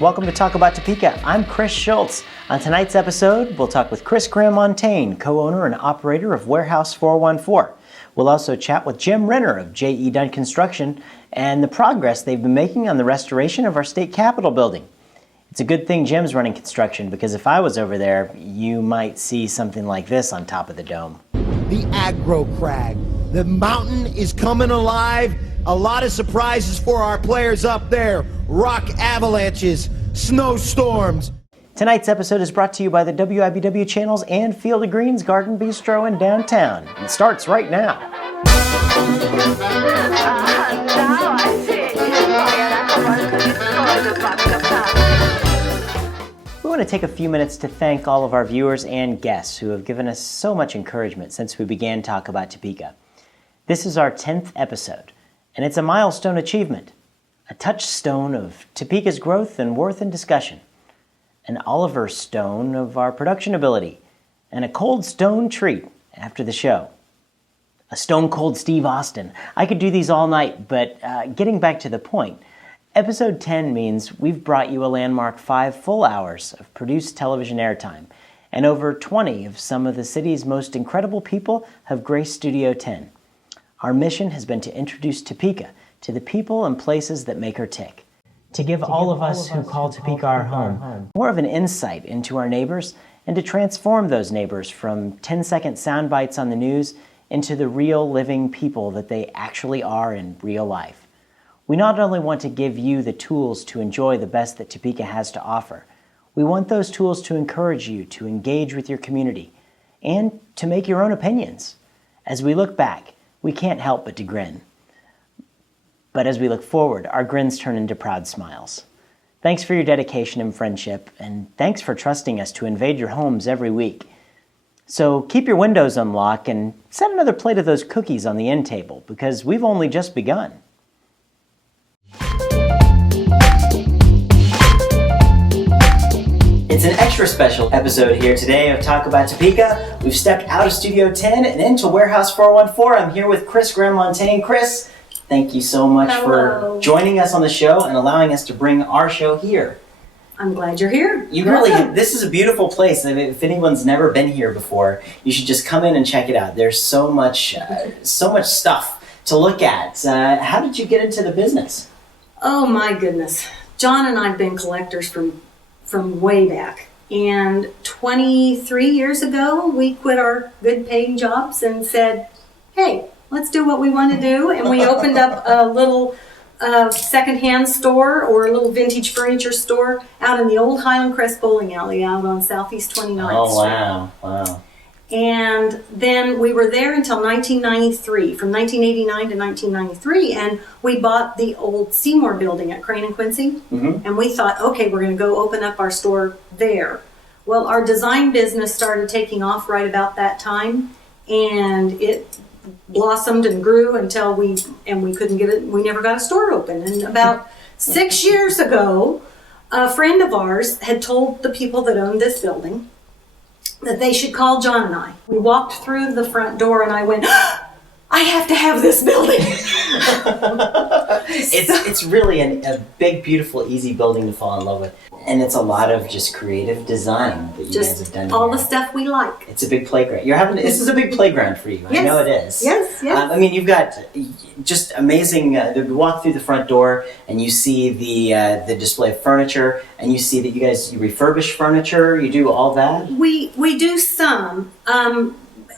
Welcome to Talk About Topeka. I'm Chris Schultz. On tonight's episode, we'll talk with Chris Grandmontagne, co-owner and operator of Warehouse 414. We'll also chat with Jim Rinner of JE Dunn Construction and the progress they've been making on the restoration of our state capitol building. It's a good thing Jim's running construction, because if I was over there, you might see something like this on top of the dome. The aggro crag. The mountain is coming alive. A lot of surprises for our players up there. Rock avalanches, snowstorms. Tonight's episode is brought to you by the WIBW channels and Field of Greens Garden Bistro in downtown. It starts right now. We want to take a few minutes to thank all of our viewers and guests who have given us so much encouragement since we began Talk About Topeka. This is our 10th episode, and it's a milestone achievement, a touchstone of Topeka's growth and worth and discussion, an Oliver Stone of our production ability, and a cold stone treat after the show. A stone cold Steve Austin. I could do these all night, but getting back to the point, episode 10 means we've brought you a landmark 5 full hours of produced television airtime, and over 20 of some of the city's most incredible people have graced Studio 10. Our mission has been to introduce Topeka to the people and places that make her tick. To give all of us who call Topeka our home more of an insight into our neighbors, and to transform those neighbors from 10-second sound bites on the news into the real living people that they actually are in real life. We not only want to give you the tools to enjoy the best that Topeka has to offer, we want those tools to encourage you to engage with your community and to make your own opinions. As we look back, we can't help but to grin. But as we look forward, our grins turn into proud smiles. Thanks for your dedication and friendship, and thanks for trusting us to invade your homes every week. So keep your windows unlocked and set another plate of those cookies on the end table, because we've only just begun. It's an extra special episode here today of Talk About Topeka. We've stepped out of Studio 10 and into Warehouse 414. I'm here with Chris Grandmontagne. Chris, thank you so much for joining us on the show and allowing us to bring our show here. I'm glad you're here. This is a beautiful place. I mean, if anyone's never been here before, you should just come in and check it out. There's so much stuff to look at. How did you get into the business? Oh my goodness. John and I have been collectors from way back. And 23 years ago, we quit our good paying jobs and said, hey, let's do what we want to do. And we opened up a little secondhand store, or a little vintage furniture store out in the old Highland Crest bowling alley out on Southeast 29th Street. Oh, wow. And then we were there until 1993, from 1989 to 1993, and we bought the old Seymour building at Crane and Quincy, and we thought, okay, we're going to go open up our store there. Well, our design business started taking off right about that time, and it blossomed and grew until we couldn't get it. We never got a store open. And about 6 years ago, a friend of ours had told the people that owned this building that they should call John and I. We walked through the front door and I went, I have to have this building. It's really a big, beautiful, easy building to fall in love with. And it's a lot of just creative design that you guys have done. All the stuff we like. It's a big playground. This is a big playground for you. Yes. I know it is. Yes. I mean, you've got just amazing. You walk through the front door and you see the display of furniture, and you see that you refurbish furniture. You do all that. We do some.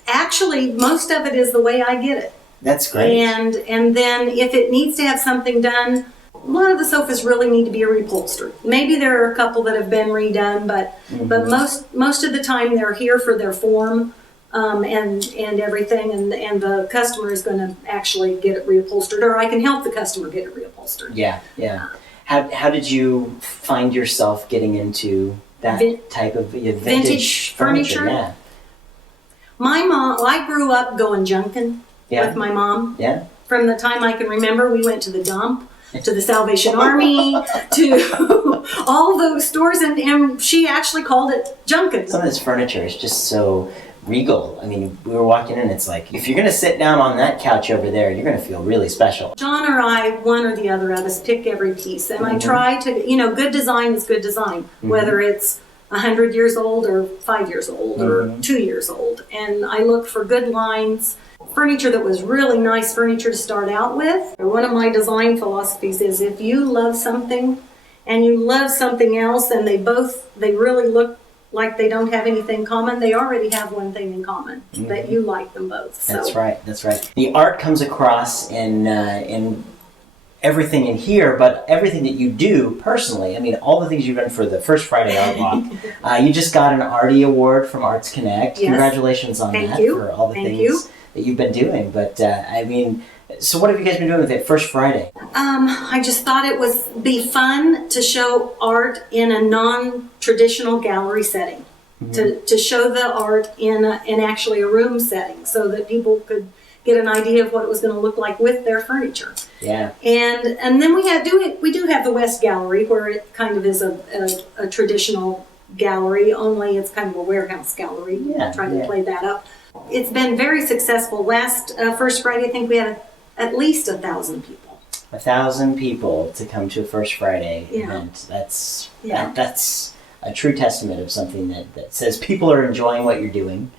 Actually, most of it is the way I get it. That's great. And then if it needs to have something done, a lot of the sofas really need to be reupholstered. Maybe there are a couple that have been redone, but most of the time they're here for their form and everything, and the customer is going to actually get it reupholstered, or I can help the customer get it reupholstered. Yeah. How did you find yourself getting into that type of vintage furniture? Yeah. My mom, I grew up going junking with my mom. Yeah. From the time I can remember, we went to the dump, to the Salvation Army, to all those stores, and she actually called it junking. Some of this furniture is just so regal. I mean, we were walking in, it's like, if you're going to sit down on that couch over there, you're going to feel really special. John or I, one or the other of us, pick every piece. And I try to, good design is good design, whether it's 100 years old or 5 years old or 2 years old. And I look for good lines, furniture that was really nice furniture to start out with. One of my design philosophies is if you love something and you love something else and they really look like they don't have anything common, they already have one thing in common, that you like them both. So. That's right. The art comes across in everything in here, but everything that you do personally. I mean, all the things you've done for the First Friday Art Walk. You just got an Artie Award from Arts Connect. Yes. Congratulations on Thank that you. for all the Thank things you. that you've been doing. But I mean, so what have you guys been doing with it First Friday? I just thought it would be fun to show art in a non-traditional gallery setting, to show the art in actually a room setting, so that people could get an idea of what it was going to look like with their furniture. Yeah. And then we do have the West Gallery, where it kind of is a traditional gallery, only it's kind of a warehouse gallery. Yeah, Trying to play that up. It's been very successful. Last First Friday, I think we had at least 1,000 people. 1,000 people to come to a First Friday Yeah. event. That's Yeah. that's a true testament of something that says people are enjoying what you're doing.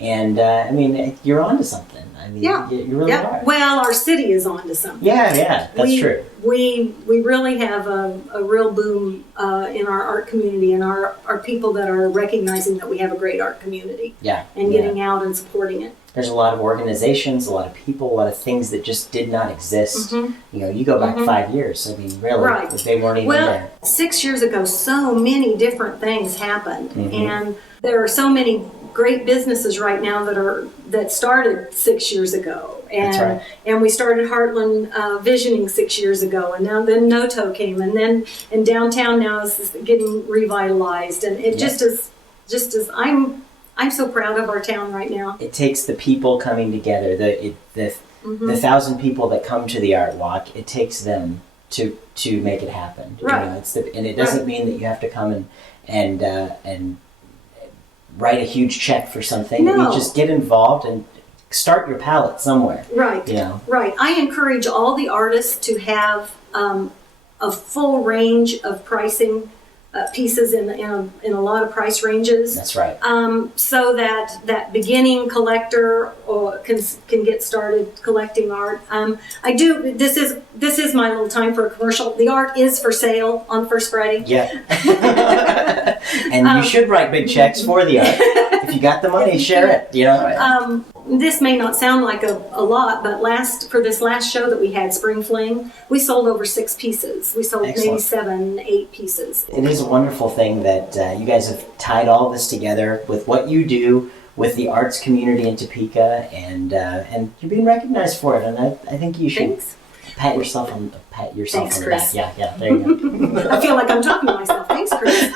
And I mean, you're onto something. I mean, Yeah. you really are. Well, our city is on to something. Yeah, that's true. We really have a real boom in our art community, and our people that are recognizing that we have a great art community. Yeah. And getting out and supporting it. There's a lot of organizations, a lot of people, a lot of things that just did not exist. You go back 5 years. I mean, really, Right. they weren't even there. 6 years ago, so many different things happened, and there are so many great businesses right now that started 6 years ago. And, That's right. And we started Heartland Visioning 6 years ago, and now then Noto came, and downtown now is getting revitalized, and it just is I'm so proud of our town right now. It takes the people coming together, the 1,000 people that come to the art walk. It takes them to make it happen. Right. And it doesn't mean that you have to come and write a huge check for something. No. You just get involved and start your palette somewhere. Right. Right. I encourage all the artists to have a full range of pricing pieces in a lot of price ranges. That's right. So that beginning collector can get started collecting art. I do. This is my little time for a commercial. The art is for sale on First Friday. Yeah. And you should write big checks for the art. If you got the money, share it. This may not sound like a lot, but for this last show that we had, Spring Fling, we sold over 6 pieces. We sold maybe Excellent. 7-8 pieces. It is a wonderful thing that you guys have tied all this together with what you do with the arts community in Topeka, and you're being recognized for it. And I think you should Thanks. pat yourself on Thanks, the Chris. back. Yeah, there you go. I feel like I'm talking to myself. Thanks, Chris.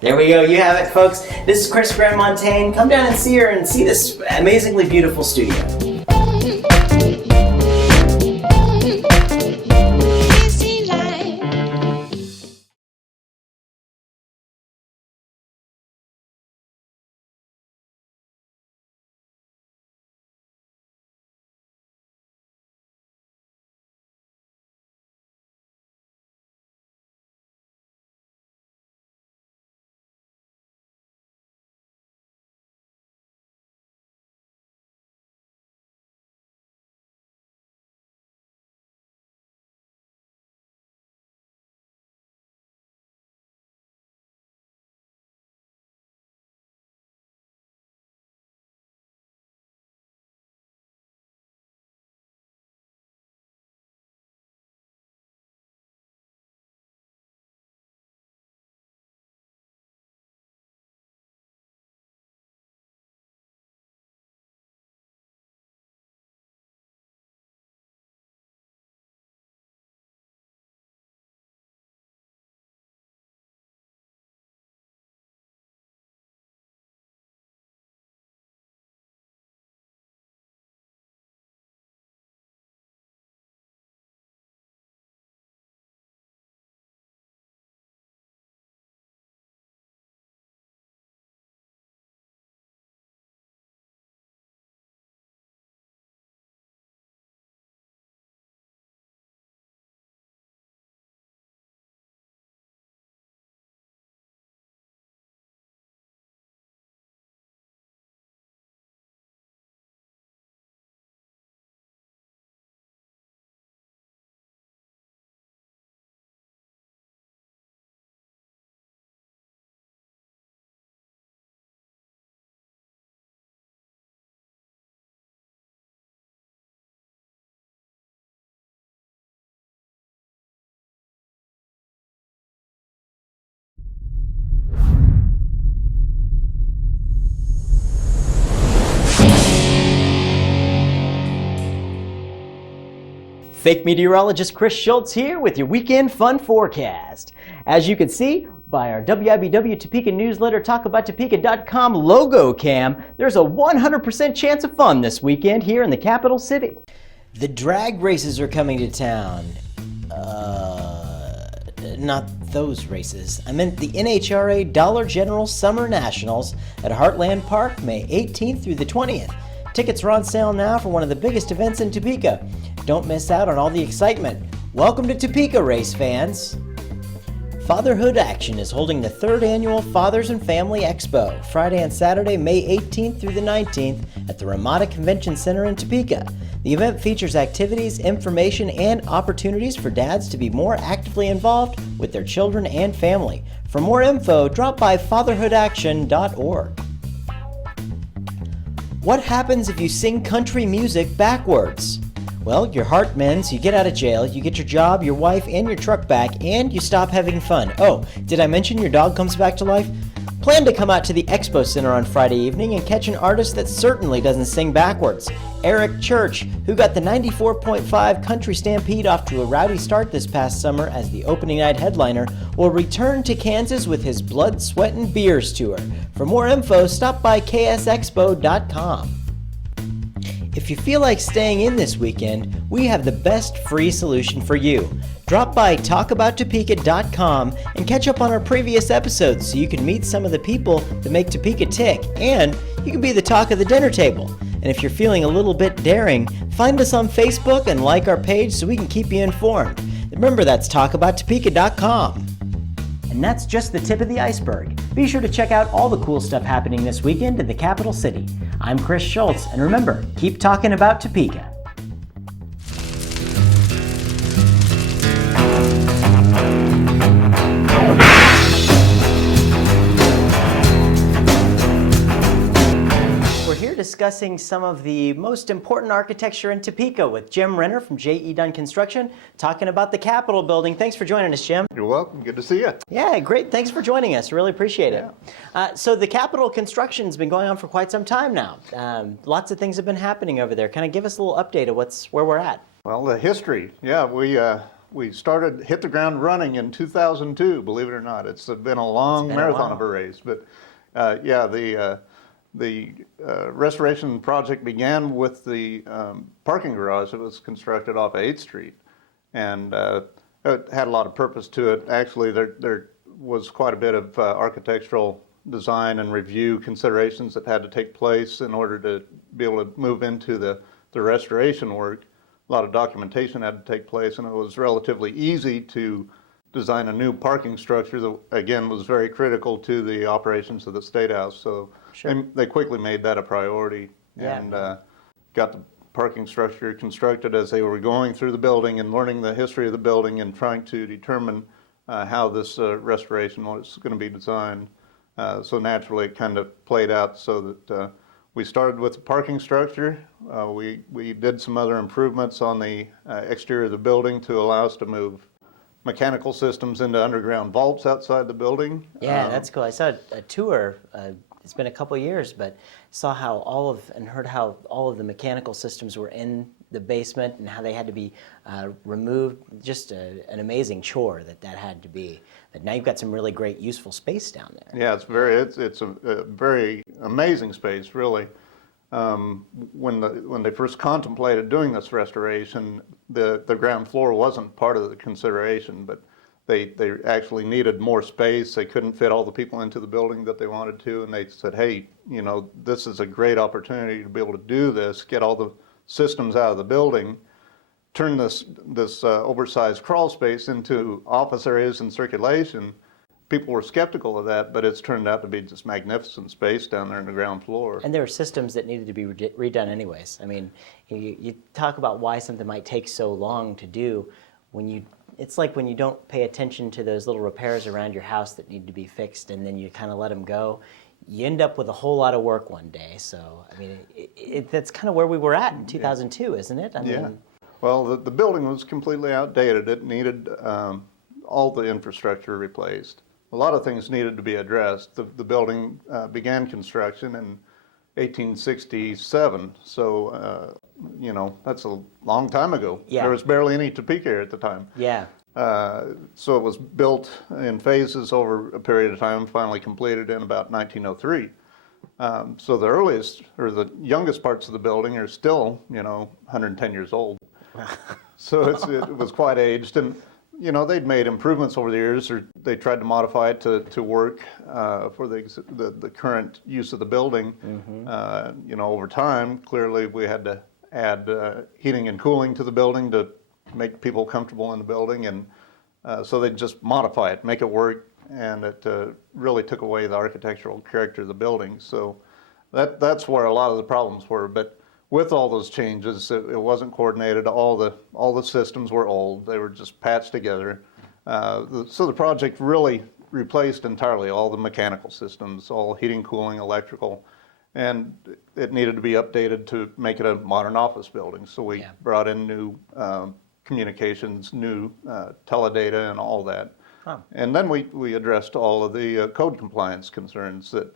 There we go. You have it, folks. This is Chris Grandmontagne. Come down and see her and see this amazingly beautiful studio. Fake meteorologist Chris Schultz here with your weekend fun forecast. As you can see by our WIBW Topeka newsletter talkabouttopeka.com logo cam, there's a 100% chance of fun this weekend here in the capital city. The drag races are coming to town. Not those races. I meant the NHRA Dollar General Summer Nationals at Heartland Park, May 18th through the 20th. Tickets are on sale now for one of the biggest events in Topeka. Don't miss out on all the excitement. Welcome to Topeka, race fans. Fatherhood Action is holding the 3rd annual Fathers and Family Expo, Friday and Saturday, May 18th through the 19th at the Ramada Convention Center in Topeka. The event features activities, information, and opportunities for dads to be more actively involved with their children and family. For more info, drop by fatherhoodaction.org. What happens if you sing country music backwards? Well, your heart mends, you get out of jail, you get your job, your wife, and your truck back, and you stop having fun. Oh, did I mention your dog comes back to life? Plan to come out to the Expo Center on Friday evening and catch an artist that certainly doesn't sing backwards. Eric Church, who got the 94.5 Country Stampede off to a rowdy start this past summer as the opening night headliner, will return to Kansas with his Blood, Sweat, and Beers tour. For more info, stop by ksexpo.com. If you feel like staying in this weekend, we have the best free solution for you. Drop by talkabouttopeka.com and catch up on our previous episodes so you can meet some of the people that make Topeka tick, and you can be the talk of the dinner table. And if you're feeling a little bit daring, find us on Facebook and like our page so we can keep you informed. Remember, that's talkabouttopeka.com. And that's just the tip of the iceberg. Be sure to check out all the cool stuff happening this weekend in the capital city. I'm Chris Schultz, and remember, keep talking about Topeka. We're here discussing some of the most important architecture in Topeka with Jim Rinner from JE Dunn Construction, talking about the Capitol building. Thanks for joining us, Jim. You're welcome. Good to see you. Yeah, great. Thanks for joining us. Really appreciate it. So the Capitol construction's been going on for quite some time now. Lots of things have been happening over there. Kind of give us a little update of where we're at. Well, the history. Yeah, we started, hit the ground running in 2002, believe it or not. It's been a long marathon of a race. But the restoration project began with the parking garage that was constructed off 8th Street. And it had a lot of purpose to it. Actually, there was quite a bit of architectural design and review considerations that had to take place in order to be able to move into the restoration work. A lot of documentation had to take place, and it was relatively easy to design a new parking structure that, again, was very critical to the operations of the State House. So sure. They quickly made that a priority and got the parking structure constructed as they were going through the building and learning the history of the building and trying to determine how this restoration was going to be designed. So naturally it kind of played out so that we started with the parking structure. We did some other improvements on the exterior of the building to allow us to move mechanical systems into underground vaults outside the building. Yeah, that's cool. I saw a tour. It's been a couple of years, but saw heard how all of the mechanical systems were in the basement and how they had to be removed. Just an amazing chore that had to be. But now you've got some really great, useful space down there. Yeah, it's a very amazing space, really. When they first contemplated doing this restoration, the ground floor wasn't part of the consideration, but they actually needed more space. They couldn't fit all the people into the building that they wanted to, and they said, hey, this is a great opportunity to be able to do this, get all the systems out of the building, turn this oversized crawl space into office areas and circulation. People were skeptical of that, but it's turned out to be just magnificent space down there in the ground floor. And there were systems that needed to be redone anyways. I mean, you talk about why something might take so long to do. It's like when you don't pay attention to those little repairs around your house that need to be fixed, and then you kind of let them go. You end up with a whole lot of work one day. So, I mean, that's kind of where we were at in 2002, isn't it? I mean, well, the building was completely outdated. It needed all the infrastructure replaced. A lot of things needed to be addressed. The building began construction, and 1867. So, you know, that's a long time ago. Yeah. There was barely any Topeka here at the time. Yeah. So it was built in phases over a period of time, finally completed in about 1903. So the earliest or the youngest parts of the building are still, you know, 110 years old. So it was quite aged, and you know they'd made improvements over the years, or they tried to modify it to work for the current use of the building. You know, over time, clearly we had to add heating and cooling to the building to make people comfortable in the building, and so they'd just modify it, make it work, and it really took away the architectural character of the building. So that's where a lot of the problems were. But with all those changes, it wasn't coordinated. All the systems were old. They were just patched together. So the project really replaced entirely all the mechanical systems, all heating, cooling, electrical, and it needed to be updated to make it a modern office building. So we brought in new communications, new teledata, and all that. And then we addressed all of the code compliance concerns that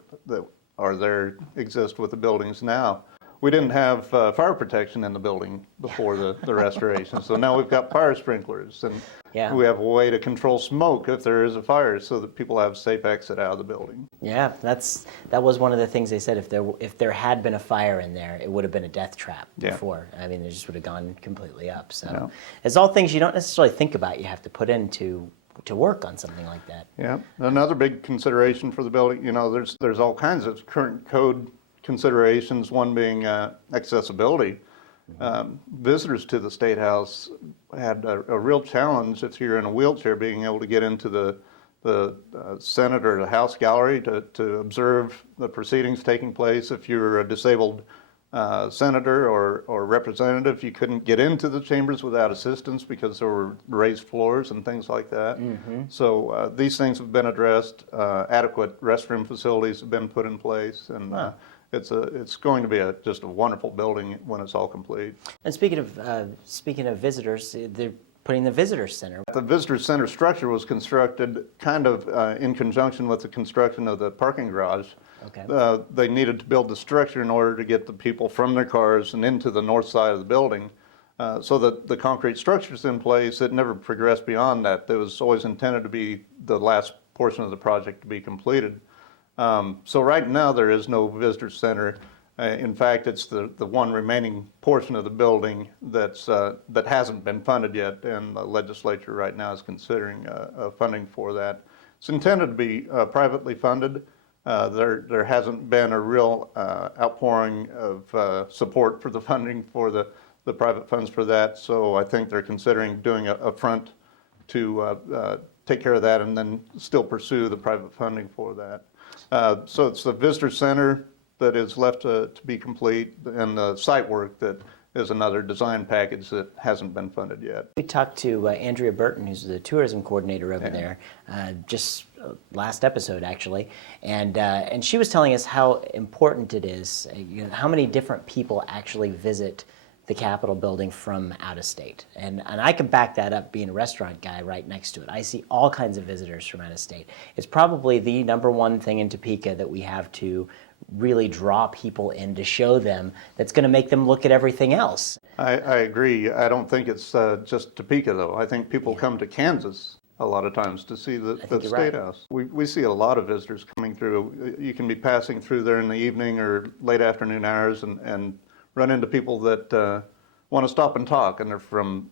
are there, exist with the buildings now. We didn't have fire protection in the building before the restoration, so now we've got fire sprinklers, and we have a way to control smoke if there is a fire, so that people have safe exit out of the building. Yeah, that was one of the things they said. If there had been a fire in there, it would have been a death trap before. I mean, it just would have gone completely up. So it's all things you don't necessarily think about. You have to put into to work on something like that. Yeah. Another big consideration for the building, you know, there's all kinds of current code considerations, one being accessibility. Visitors to the State House had a real challenge if you're in a wheelchair being able to get into the Senate or the House gallery to observe the proceedings taking place. If you're a disabled senator or representative, you couldn't get into the chambers without assistance because there were raised floors and things like that. So these things have been addressed. Adequate restroom facilities have been put in place, and it's going to be just a wonderful building when it's all complete. And speaking of visitors, they're putting the visitor center. The visitor center structure was constructed kind of in conjunction with the construction of the parking garage. Okay. They needed to build the structure in order to get the people from their cars and into the north side of the building. So that the concrete structure's in place. It never progressed beyond that. It was always intended to be the last portion of the project to be completed. So right now there is no visitor center. In fact, it's the one remaining portion of the building that hasn't been funded yet, and the legislature right now is considering funding for that. It's intended to be privately funded. There hasn't been a real outpouring of support for the funding for the private funds for that, so I think they're considering doing a front to take care of that and then still pursue the private funding for that. So it's the visitor center that is left to be complete, and the site work that is another design package that hasn't been funded yet. We talked to Andrea Burton, who's the tourism coordinator over there, just last episode actually, and she was telling us how important it is, you know, how many different people actually visit the Capitol building from out of state. And I can back that up being a restaurant guy right next to it. I see all kinds of visitors from out of state. It's probably the number one thing in Topeka that we have to really draw people in to show them that's going to make them look at everything else. I agree. I don't think it's just Topeka though. I think people come to Kansas a lot of times to see the State House. We see a lot of visitors coming through. You can be passing through there in the evening or late afternoon hours and run into people that want to stop and talk, and they're from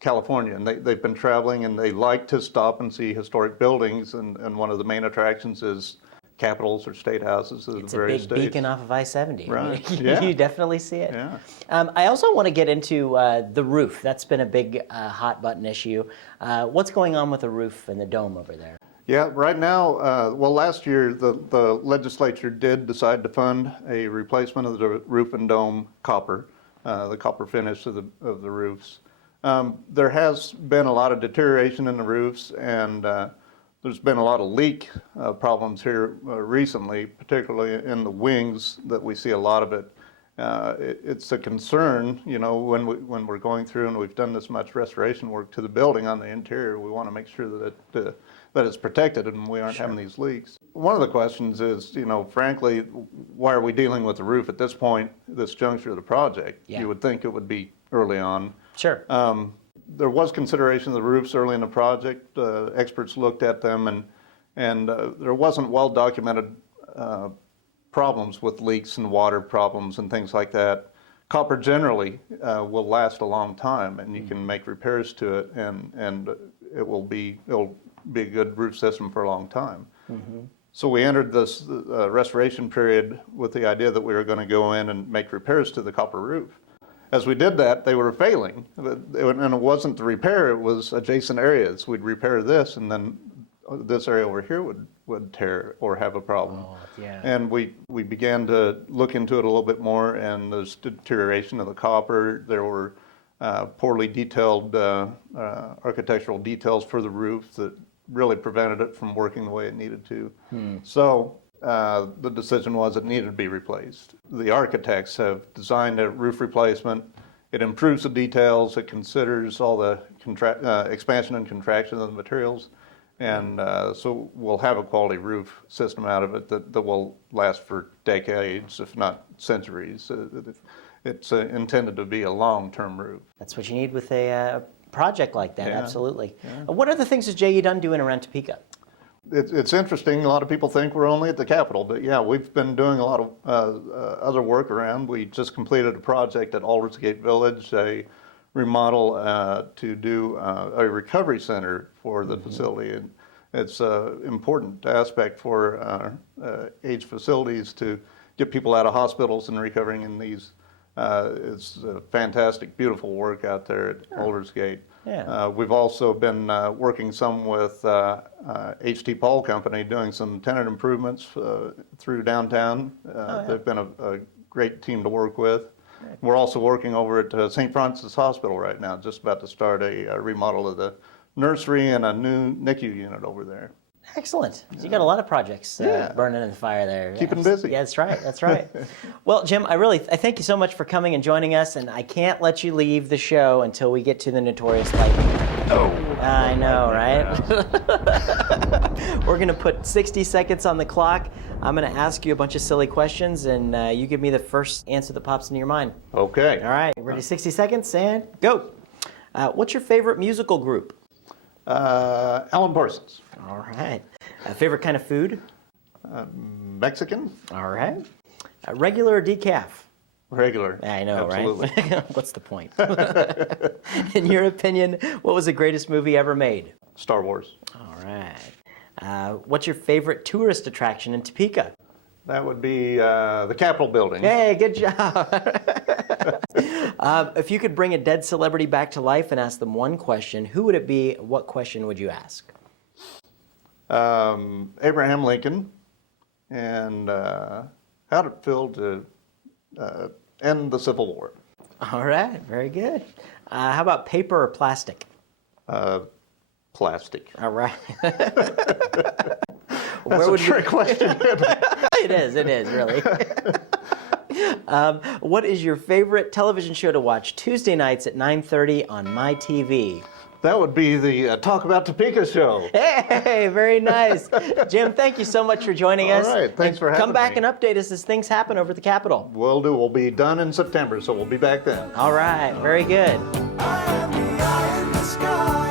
California, and they've been traveling, and they like to stop and see historic buildings, and one of the main attractions is capitals or state houses of the various states. It's a big beacon off of I-70. Right. You definitely see it. Yeah. I also want to get into the roof. That's been a big hot button issue. What's going on with the roof and the dome over there? Yeah, right now, well, last year the legislature did decide to fund a replacement of the roof and dome copper, the copper finish of the roofs. There has been a lot of deterioration in the roofs, and there's been a lot of leak problems here recently, particularly in the wings that we see a lot of it. It's a concern, you know, when we're going through and we've done this much restoration work to the building on the interior, we want to make sure that it's protected and we aren't having these leaks. one of the questions is, frankly, why are we dealing with the roof at this point, this juncture of the project? Yeah. You would think it would be early on. Sure. There was consideration of the roofs early in the project. Experts looked at them, and there wasn't well-documented problems with leaks and water problems and things like that. Copper generally will last a long time, and you can make repairs to it, and it'll be a good roof system for a long time. So we entered this restoration period with the idea that we were going to go in and make repairs to the copper roof. As we did that, they were failing, and it wasn't the repair, it was adjacent areas. We'd repair this, and then this area over here would tear or have a problem. Oh, yeah. And we began to look into it a little bit more, and there's deterioration of the copper. There were poorly detailed architectural details for the roof that really prevented it from working the way it needed to. So the decision was it needed to be replaced. The architects have designed a roof replacement. It improves the details. It considers all the expansion and contraction of the materials. And so we'll have a quality roof system out of it that will last for decades, if not centuries. It's intended to be a long-term roof. That's what you need with a project like that, Yeah. Absolutely. What other things is JE Dunn doing around Topeka? It's interesting. A lot of people think we're only at the Capitol, but yeah, we've been doing a lot of other work around. We just completed a project at Aldersgate Village, a remodel to do a recovery center for the facility. And it's an important aspect for aged facilities to get people out of hospitals and recovering in these. It's a fantastic, beautiful work out there at Aldersgate. Yeah. We've also been working some with H.T. Paul Company, doing some tenant improvements through downtown. They've been a great team to work with. We're also working over at St. Francis Hospital right now, just about to start a remodel of the nursery and a new NICU unit over there. Excellent. So you got a lot of projects burning in the fire there. Keeping busy. Yeah, that's right. That's right. Well, Jim, I thank you so much for coming and joining us, and I can't let you leave the show until we get to the notorious lightning round. Oh, I know, right? We're going to put 60 seconds on the clock. I'm going to ask you a bunch of silly questions, and you give me the first answer that pops into your mind. Okay. All right. Ready? 60 seconds, and go. What's your favorite musical group? Alan Parsons. All right. Favorite kind of food? Mexican? All right. Regular or decaf? Regular. I know, Absolutely. right? What's the point? In your opinion, what was the greatest movie ever made? Star Wars. All right. What's your favorite tourist attraction in Topeka? That would be the Capitol building. Hey, good job. If you could bring a dead celebrity back to life and ask them one question, who would it be? What question would you ask? Abraham Lincoln, and how did it feel to end the Civil War? All right, very good. How about paper or plastic? Plastic. All right. That's a trick question. It is, really. What is your favorite television show to watch Tuesday nights at 9:30 on MyTV? That would be the Talk About Topeka show. Hey, very nice. Jim, thank you so much for joining us. All right, thanks for having me. Come back and update us as things happen over at the Capitol. Will do. We'll be done in September, so we'll be back then. All right, very good. I am the eye in the sky.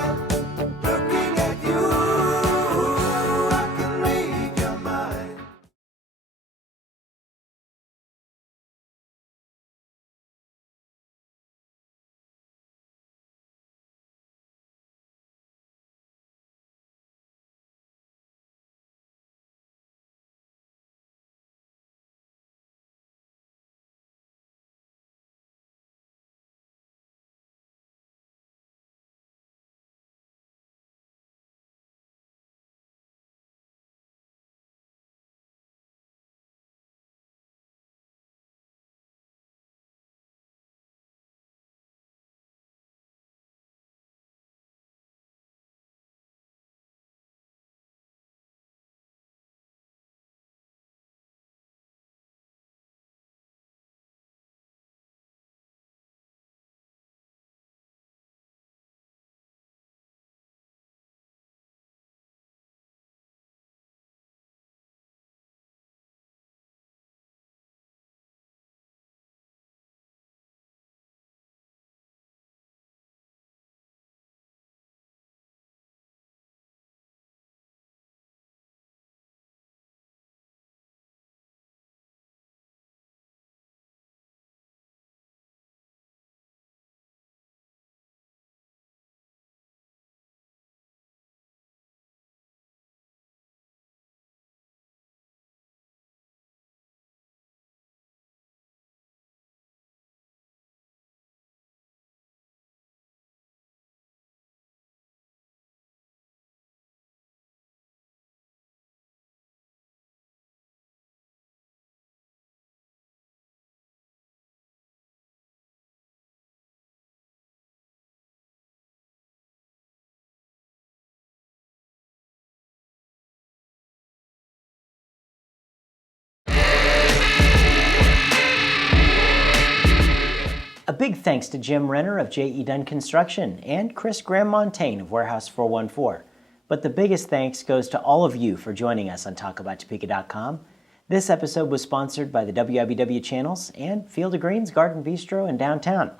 big thanks to Jim Rinner of JE Dunn Construction and Chris Grandmontagne of Warehouse 414. But the biggest thanks goes to all of you for joining us on TalkAboutTopeka.com. This episode was sponsored by the WIBW channels and Field of Greens Garden Bistro in downtown.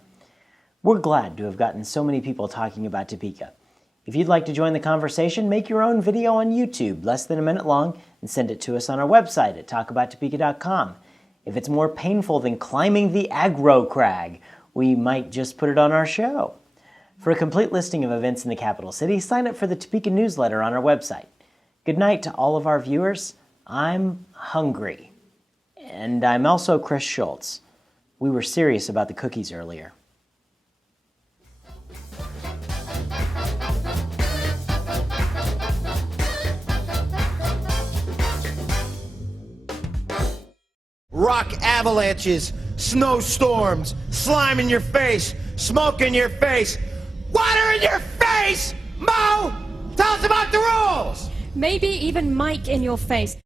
We're glad to have gotten so many people talking about Topeka. If you'd like to join the conversation, make your own video on YouTube, less than a minute long, and send it to us on our website at TalkAboutTopeka.com. If it's more painful than climbing the aggro crag, we might just put it on our show. For a complete listing of events in the capital city, sign up for the Topeka newsletter on our website. Good night to all of our viewers. I'm hungry. And I'm also Chris Schultz. We were serious about the cookies earlier. Rock avalanches, snowstorms, slime in your face, smoke in your face, water in your face! Mo, tell us about the rules! Maybe even Mike in your face.